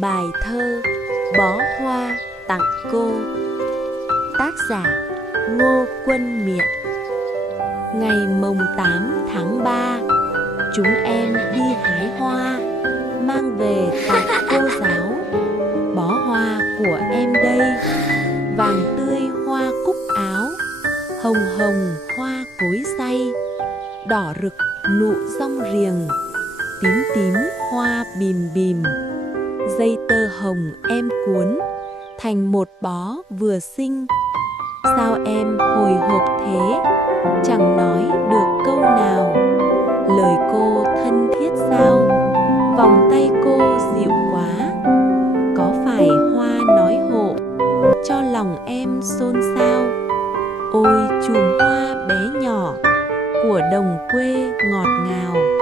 Bài thơ Bó hoa tặng cô. Tác giả Ngô Quân Miện. Ngày mồng 8 tháng 3, chúng em đi hái hoa, mang về tặng cô giáo. Bó hoa của em đây, vàng tươi hoa cúc áo, hồng hồng hoa cối xay, đỏ rực nụ rong riềng, tím tím hoa bìm bìm. Dây tơ hồng em cuốn thành một bó vừa xinh. Sao em hồi hộp thế, chẳng nói được câu nào. Lời cô thân thiết sao, vòng tay cô dịu quá. Có phải hoa nói hộ, cho lòng em xôn xao. Ôi chùm hoa bé nhỏ của đồng quê ngọt ngào.